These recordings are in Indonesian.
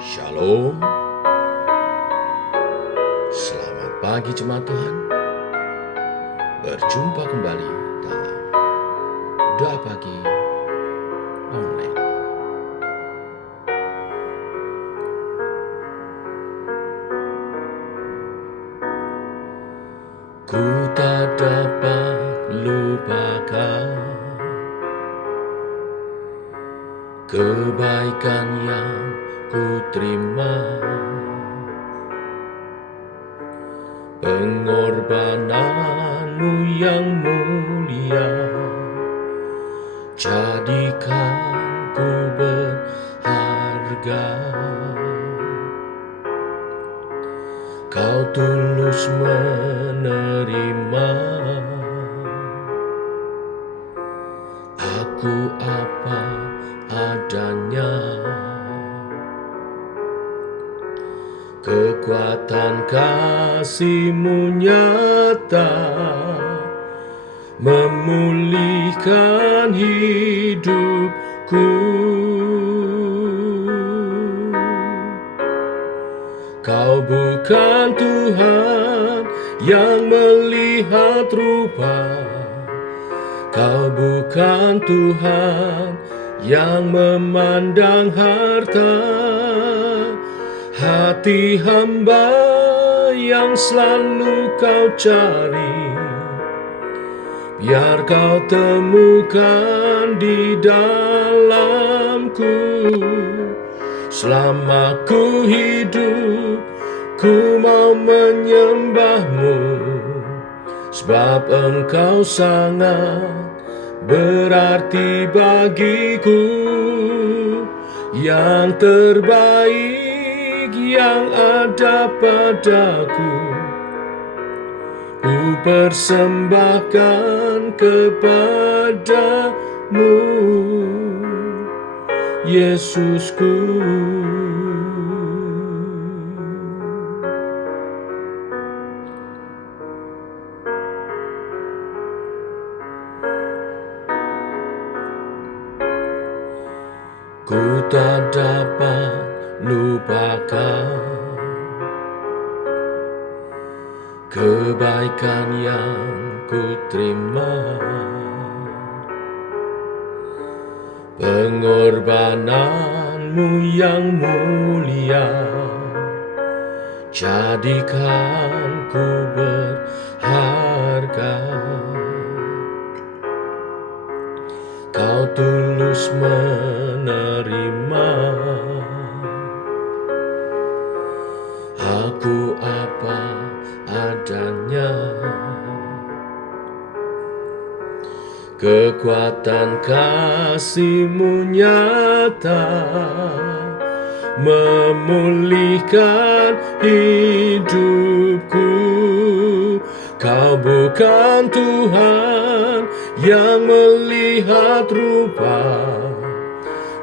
Shalom, selamat pagi jemaat Tuhan. Berjumpa kembali dalam Doa Pagi Online. Ku tak dapat lupakan kebaikan yang ku terima, pengorbananmu yang mulia, jadikan ku berharga. Kau tulus menerima aku apa adanya. Kekuatan kasih-Mu nyata memulihkan hidupku. Kau bukan Tuhan yang melihat rupa, Kau bukan Tuhan yang memandang harta. Hati hamba yang selalu Kau cari, biar Kau temukan di dalamku. Selama ku hidup, ku mau menyembah-Mu, sebab Engkau sangat berarti bagiku. Yang terbaik yang ada padaku, ku persembahkan kepadamu, Yesusku. Ku tak dapat lupakan kebaikan yang ku terima, pengorbananmu yang mulia, jadikan ku berharga. Kau tulus menerima aku apa adanya. Kekuatan kasih-Mu nyata memulihkan hidupku. Kau bukan Tuhan yang melihat rupa,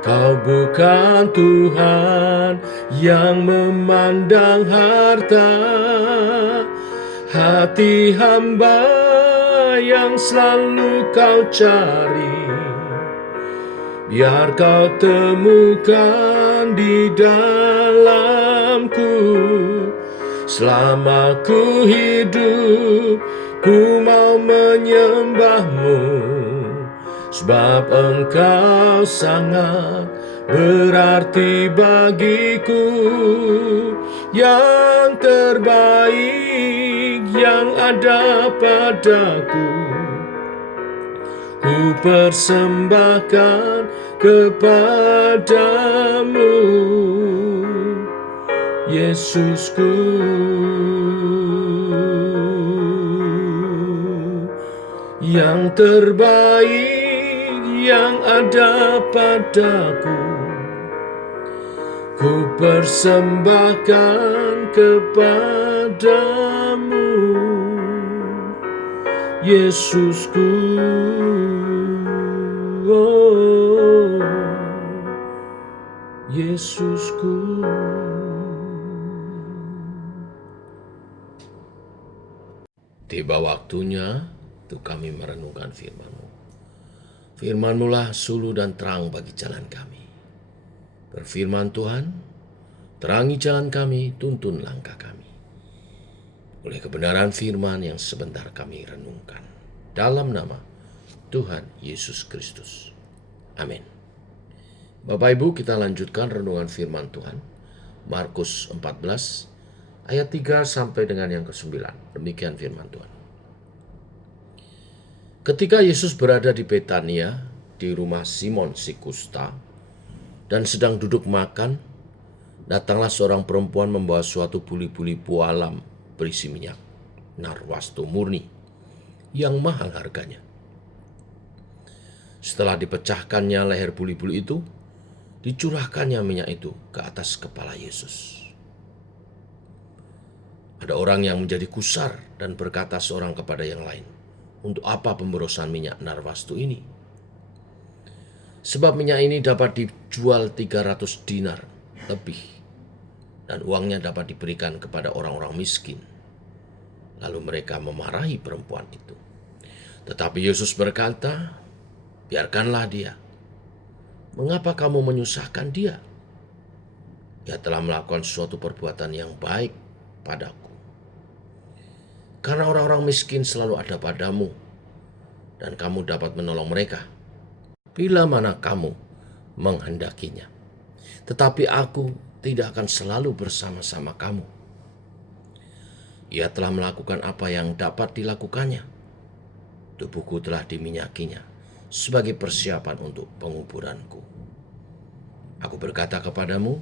Kau bukan Tuhan yang memandang harta. Hati hamba yang selalu Kau cari, biar Kau temukan di dalamku. Selama ku hidup, ku mau menyembah-Mu, sebab Engkau sangat berarti bagiku. Yang terbaik yang ada padaku, ku persembahkan kepadamu, Yesusku. Yang terbaik yang ada padaku, ku persembahkan kepadamu, Yesusku. Oh, Yesusku. Tiba waktunya untuk kami merenungkan firman-Mu. Firman-Mu lah suluh dan terang bagi jalan kami. Berfirman Tuhan, Terangi jalan kami, tuntun langkah kami. Oleh kebenaran firman yang sebentar kami renungkan. Dalam nama Tuhan Yesus Kristus. Amin. Bapak Ibu, kita lanjutkan renungan firman Tuhan. Markus 14 ayat 3 sampai dengan yang ke-9. Demikian firman Tuhan. Ketika Yesus berada di Betania, di rumah Simon si kusta, dan sedang duduk makan, datanglah seorang perempuan membawa suatu buli-buli pualam berisi minyak narwastu murni yang mahal harganya. Setelah dipecahkannya leher buli-buli itu, dicurahkannya minyak itu ke atas kepala Yesus. Ada orang yang menjadi kusar dan berkata seorang kepada yang lain, "Untuk apa pemborosan minyak narwastu ini? Sebab minyak ini dapat dijual 300 dinar lebih, dan uangnya dapat diberikan kepada orang-orang miskin." Lalu mereka memarahi perempuan itu. Tetapi Yesus berkata, "Biarkanlah dia. Mengapa kamu menyusahkan dia? Ia telah melakukan suatu perbuatan yang baik padaku. Karena orang-orang miskin selalu ada padamu, dan kamu dapat menolong mereka bila mana kamu menghendakinya. Tetapi aku tidak akan selalu bersama-sama kamu. Ia telah melakukan apa yang dapat dilakukannya. Tubuhku telah diminyakinya sebagai persiapan untuk penguburanku. Aku berkata kepadamu,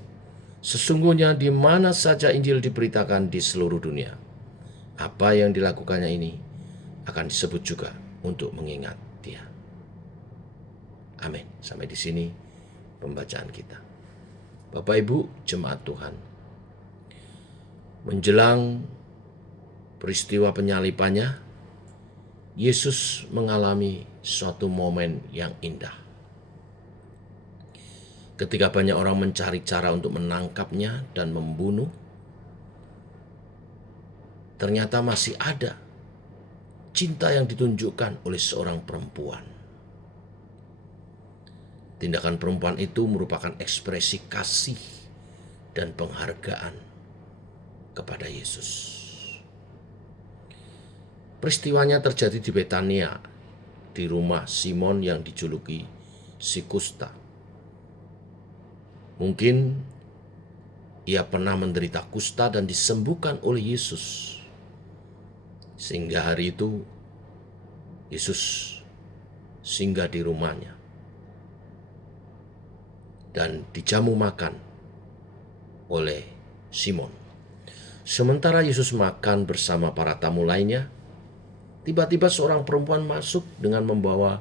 sesungguhnya di mana saja Injil diberitakan di seluruh dunia, apa yang dilakukannya ini akan disebut juga untuk mengingat dia." Amin. Sampai di sini pembacaan kita. Bapak Ibu, jemaat Tuhan, menjelang peristiwa penyalipannya, Yesus mengalami suatu momen yang indah. Ketika banyak orang mencari cara untuk menangkapnya dan membunuh, ternyata masih ada cinta yang ditunjukkan oleh seorang perempuan. Tindakan perempuan itu merupakan ekspresi kasih dan penghargaan kepada Yesus. Peristiwanya terjadi di Betania, di rumah Simon yang dijuluki si kusta. Mungkin ia pernah menderita kusta dan disembuhkan oleh Yesus. Sehingga hari itu Yesus singgah di rumahnya dan dijamu makan oleh Simon. Sementara Yesus makan bersama para tamu lainnya, tiba-tiba seorang perempuan masuk dengan membawa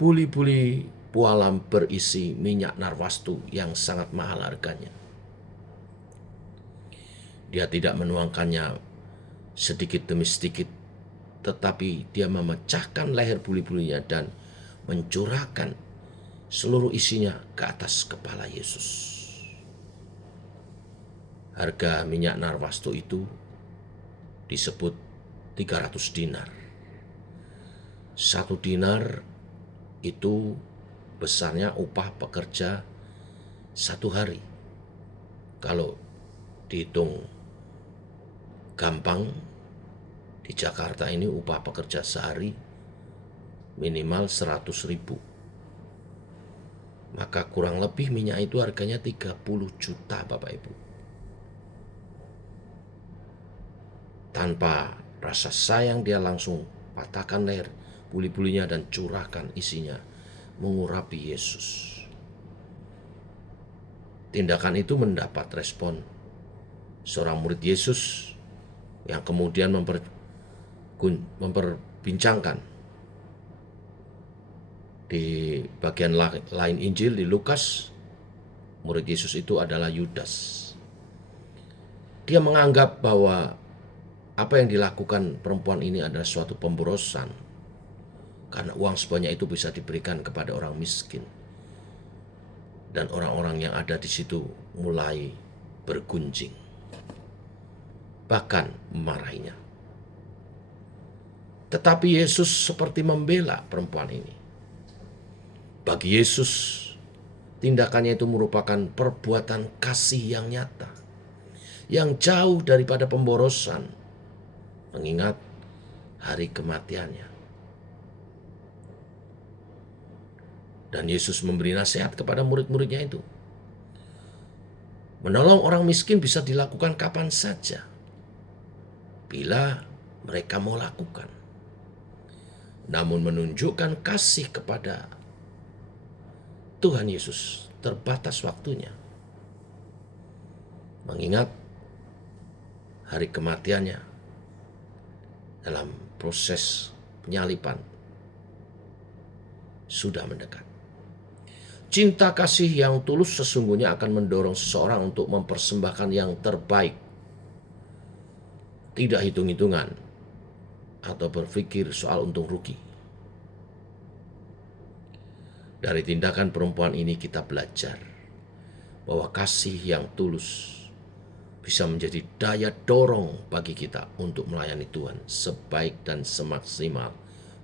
buli-buli pualam berisi minyak narwastu yang sangat mahal harganya. Dia tidak menuangkannya sedikit demi sedikit, tetapi dia memecahkan leher buli-bulinya dan mencurahkan seluruh isinya ke atas kepala Yesus. Harga minyak narwastu itu disebut 300 dinar. 1 dinar itu besarnya upah pekerja 1 hari. Kalau dihitung gampang, di Jakarta ini upah pekerja sehari minimal 100.000. Maka kurang lebih minyak itu harganya 30 juta Bapak Ibu. Tanpa rasa sayang dia langsung patahkan leher buli-bulinya dan curahkan isinya mengurapi Yesus. Tindakan itu mendapat respon seorang murid Yesus yang kemudian memperbincangkan di bagian lain Injil di Lukas. Murid Yesus itu adalah Yudas. Dia menganggap bahwa apa yang dilakukan perempuan ini adalah suatu pemborosan, karena uang sebanyak itu bisa diberikan kepada orang miskin. Dan orang-orang yang ada di situ mulai bergunjing, bahkan memarahinya. Tetapi Yesus seperti membela perempuan ini. Bagi Yesus, tindakannya itu merupakan perbuatan kasih yang nyata, yang jauh daripada pemborosan, mengingat hari kematiannya. Dan Yesus memberi nasihat kepada murid-muridnya itu. Menolong orang miskin bisa dilakukan kapan saja, bila mereka mau lakukan. Namun menunjukkan kasih kepada Tuhan Yesus terbatas waktunya. Mengingat hari kematiannya dalam proses penyaliban sudah mendekat. Cinta kasih yang tulus sesungguhnya akan mendorong seseorang untuk mempersembahkan yang terbaik. Tidak hitung-hitungan atau berpikir soal untung rugi. Dari tindakan perempuan ini kita belajar bahwa kasih yang tulus bisa menjadi daya dorong bagi kita untuk melayani Tuhan sebaik dan semaksimal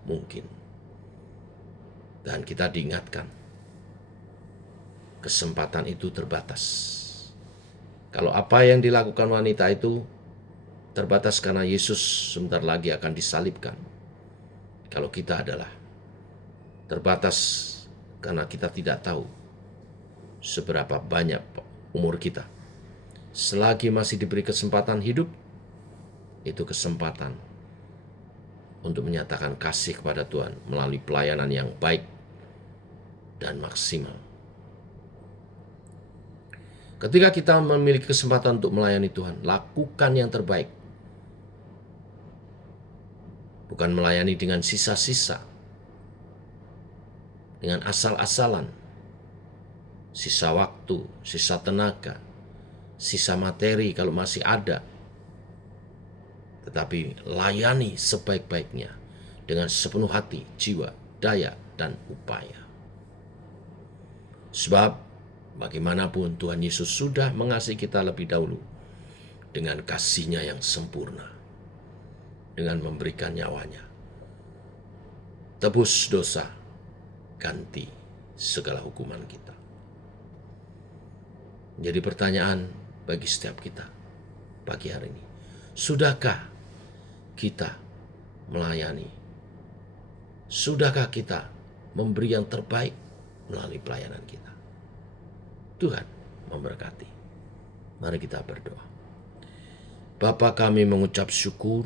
mungkin. Dan kita diingatkan, kesempatan itu terbatas. Kalau apa yang dilakukan wanita itu terbatas karena Yesus sebentar lagi akan disalibkan. Kalau kita adalah terbatas karena kita tidak tahu seberapa banyak umur kita. Selagi masih diberi kesempatan hidup, itu kesempatan untuk menyatakan kasih kepada Tuhan melalui pelayanan yang baik dan maksimal. Ketika kita memiliki kesempatan untuk melayani Tuhan, lakukan yang terbaik. Bukan melayani dengan sisa-sisa, dengan asal-asalan, sisa waktu, sisa tenaga, sisa materi kalau masih ada. Tetapi layani sebaik-baiknya dengan sepenuh hati, jiwa, daya, dan upaya. Sebab bagaimanapun Tuhan Yesus sudah mengasihi kita lebih dahulu dengan kasih-Nya yang sempurna, dengan memberikan nyawanya. Tebus dosa, ganti segala hukuman kita. Jadi pertanyaan bagi setiap kita pagi hari ini, sudahkah kita melayani? Sudahkah kita memberi yang terbaik melalui pelayanan kita? Tuhan memberkati. Mari kita berdoa. Bapa, kami mengucap syukur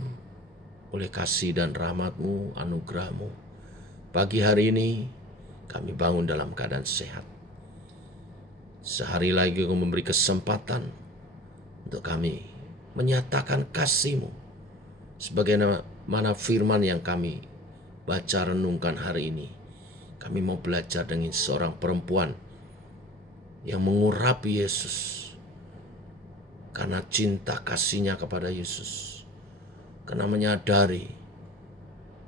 oleh kasih dan rahmat-Mu, anugerah-Mu. Pagi hari ini kami bangun dalam keadaan sehat. Sehari lagi Kau memberi kesempatan untuk kami menyatakan kasih-Mu. Sebagaimana firman yang kami baca renungkan hari ini. Kami mau belajar dengan seorang perempuan yang mengurapi Yesus karena cinta kasih-Nya kepada Yesus, karena menyadari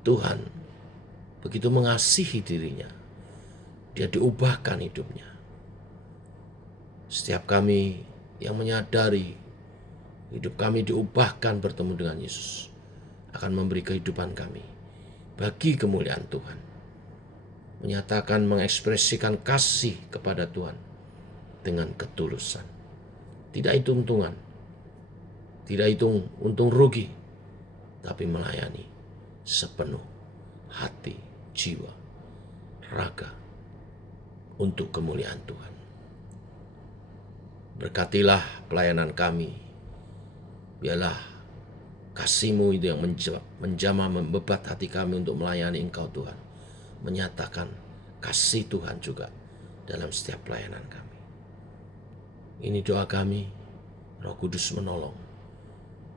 Tuhan begitu mengasihi dirinya, dia diubahkan hidupnya. Setiap kami yang menyadari hidup kami diubahkan bertemu dengan Yesus akan memberi kehidupan kami bagi kemuliaan Tuhan, menyatakan, mengekspresikan kasih kepada Tuhan dengan ketulusan. Tidak hitung-hitungan, tidak hitung untung rugi, tapi melayani sepenuh hati, jiwa, raga untuk kemuliaan Tuhan. Berkatilah pelayanan kami. Biarlah kasih-Mu itu yang menjamah membebat hati kami untuk melayani Engkau Tuhan. Menyatakan kasih Tuhan juga dalam setiap pelayanan kami. Ini doa kami, Roh Kudus menolong,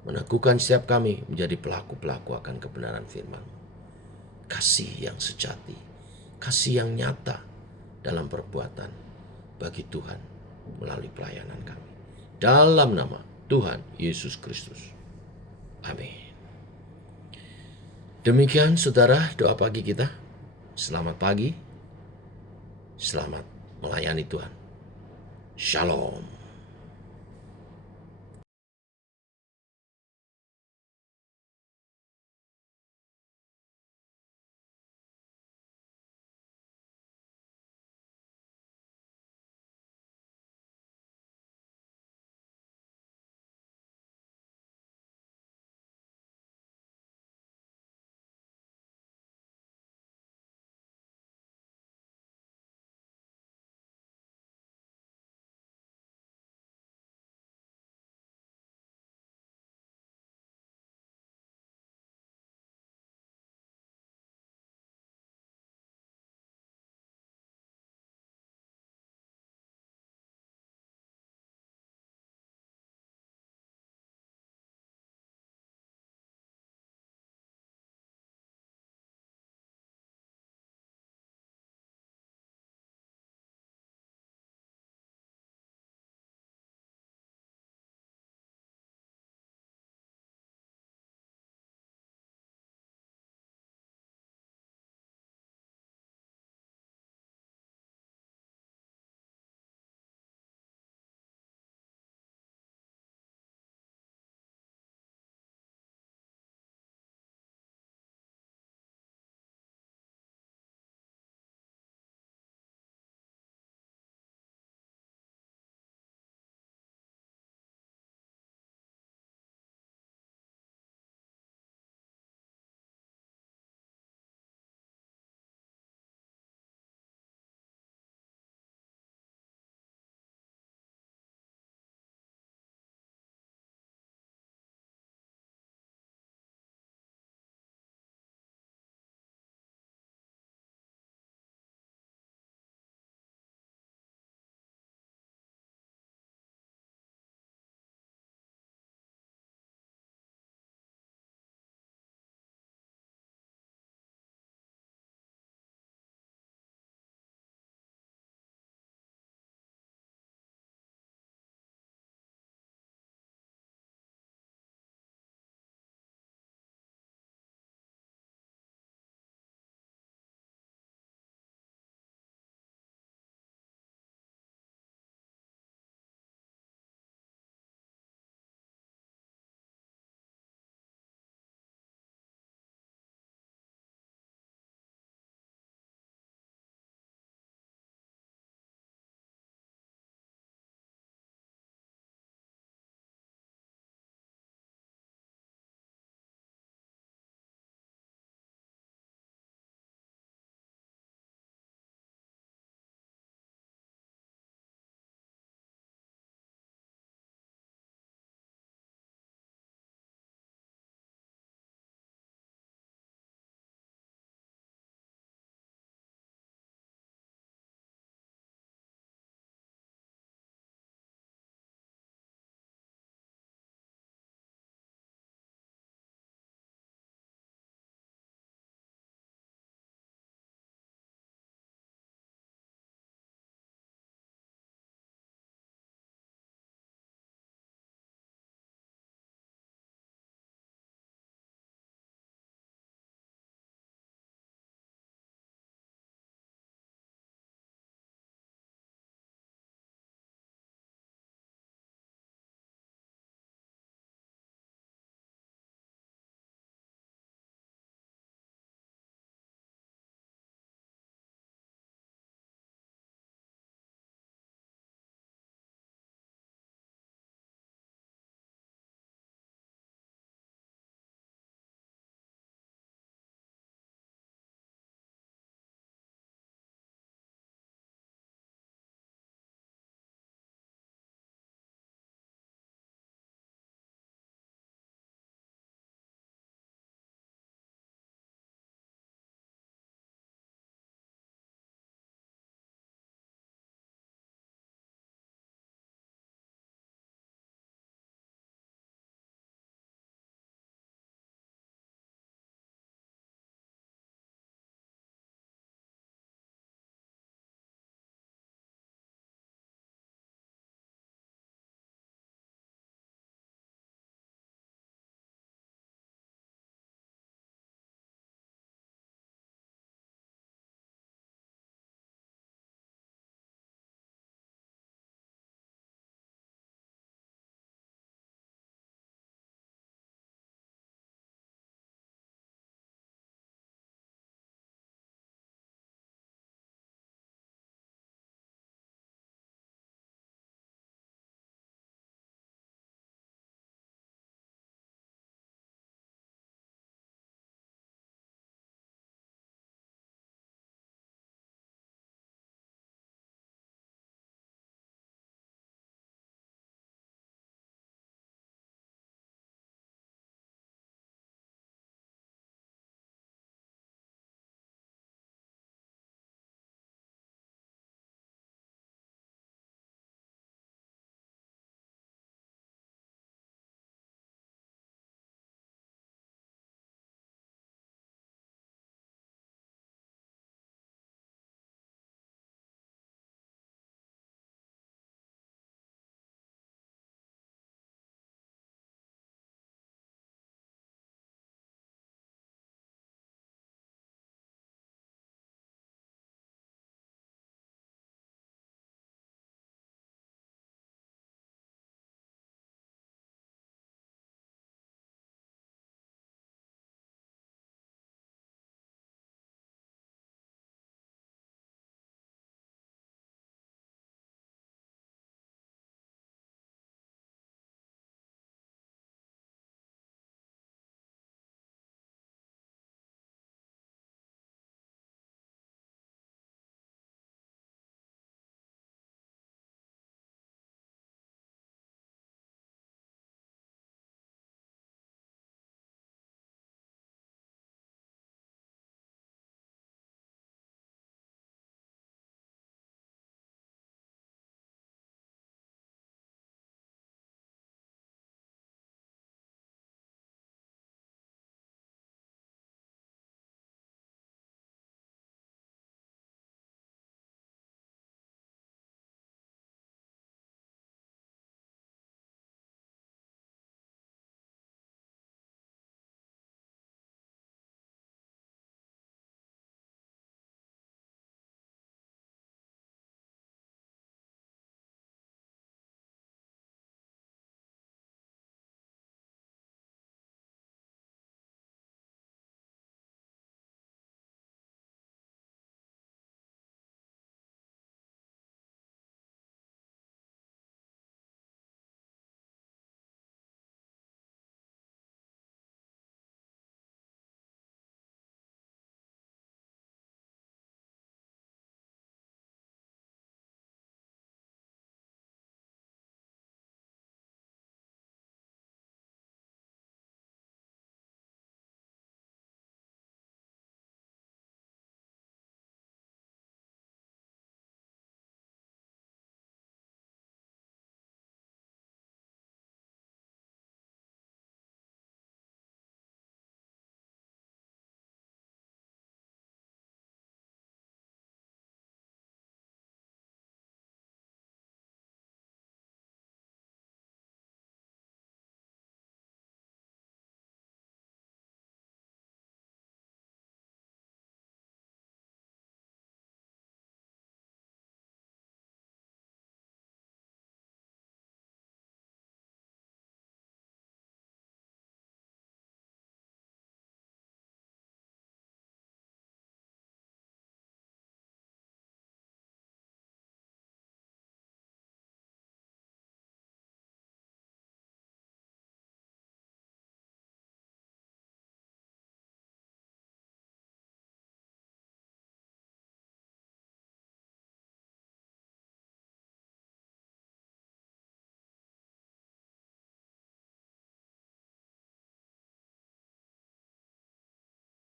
meneguhkan setiap kami menjadi pelaku-pelaku akan kebenaran firman-Mu. Kasih yang sejati, kasih yang nyata dalam perbuatan bagi Tuhan melalui pelayanan kami. Dalam nama Tuhan Yesus Kristus. Amin. Demikian saudara doa pagi kita. Selamat pagi, selamat melayani Tuhan. Shalom.